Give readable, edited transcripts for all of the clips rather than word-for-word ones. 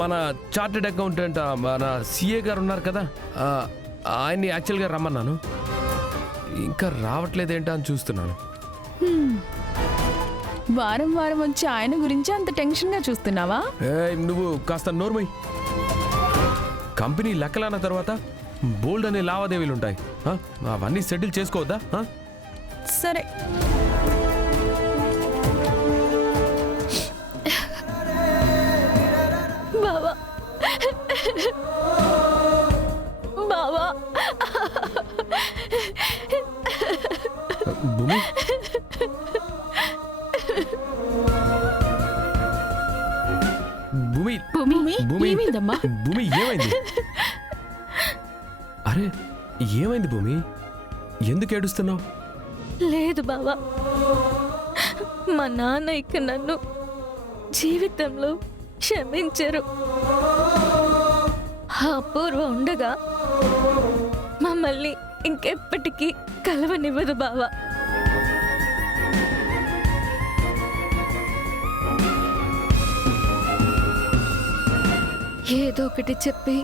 మన chartered accountant మన CA గారు ఉన్నారు కదా, ఆయన్ని యాక్చువల్గా రమ్మన్నాను. ఇంకా రావట్లేదేంటా అని చూస్తున్నాను. వారం వారం వచ్చి ఆయన గురించి అంత టెన్షన్గా చూస్తున్నావా? నువ్వు కాస్త నోర్మై. కంపెనీ లెక్కలన్న తర్వాత బోల్డ్ అనే లావాదేవీలు ఉంటాయి, అవన్నీ సెటిల్ చేసుకోవద్దా? సరే, బావా బావా. భూమి, భూమి, భూమి, ఏమైందమ్మా? భూమి ఏమైంది? అరే ఏమైంది భూమి? ఎందుకు ఏడుస్తున్నావు? లేదు బావా, మా నాన్న ఇక నన్ను జీవితంలో క్షమించరు. అపూర్వ ఉండగా మమ్మల్ని ఇంకెప్పటికీ కలవనివ్వదు బావా. ఏదో ఒకటి చెప్పి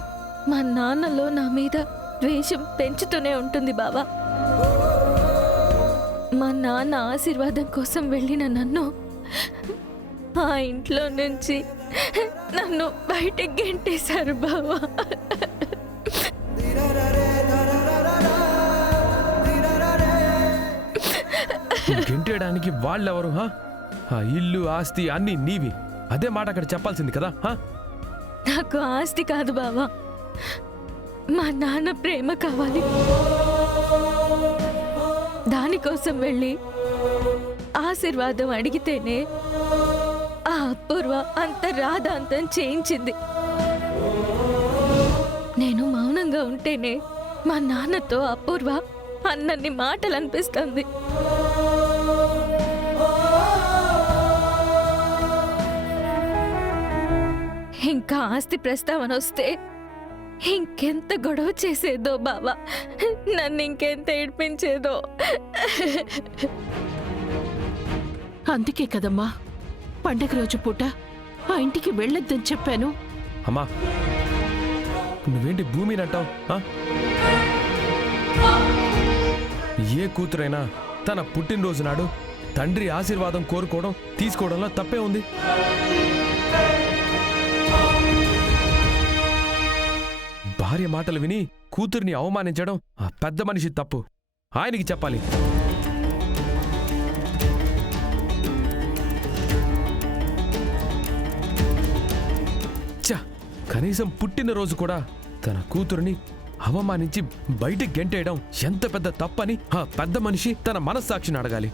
మా నాన్నలో నా మీద ద్వేషం పెంచుతూనే ఉంటుంది బావా. మా నాన్న ఆశీర్వాదం కోసం వెళ్ళిన నన్ను ఆ ఇంట్లో నుంచి నన్ను బయటకు గెంటేశారు బావా. గెంటేయడానికి వాళ్ళెవరు? ఇల్లు ఆస్తి అన్ని నీవి. అదే మాట అక్కడ చెప్పాల్సింది కదా. నాకు ఆస్తి కాదు బావా, మా నాన్న ప్రేమ కావాలి. దానికోసం వెళ్ళి ఆశీర్వాదం అడిగితేనే ఆ అపూర్వ అంత రాధాంతం చేయించింది. నేను మౌనంగా ఉంటేనే మా నాన్నతో అపూర్వ అన్నన్ని మాటలు అనిపిస్తుంది. ఇంకా ఆస్తి ప్రస్తావన వస్తే ఇంకెంత గొడవ చేసేదో బావా, నన్ను ఇంకెంత ఏడ్పించేదో. అందుకే కదమ్మా పండగ రోజు పూట ఆ ఇంటికి వెళ్ళొద్దని చెప్పాను. అమ్మా నువ్వేంటి భూమిని అంటావు? ఏ కూతురైనా తన పుట్టినరోజు నాడు తండ్రి ఆశీర్వాదం కోరుకోవడం తీసుకోవడంలో తప్పే ఉంది. భార్య మాటలు విని కూతుర్ని అవమానించడం ఆ పెద్ద మనిషి తప్పు. ఆయనకి చెప్పాలి. కనీసం పుట్టినరోజు కూడా తన కూతురుని అవమానించి బయటికి గెంటేయడం ఎంత పెద్ద తప్పని ఆ పెద్ద మనిషి తన మనస్సాక్షిని అడగాలి.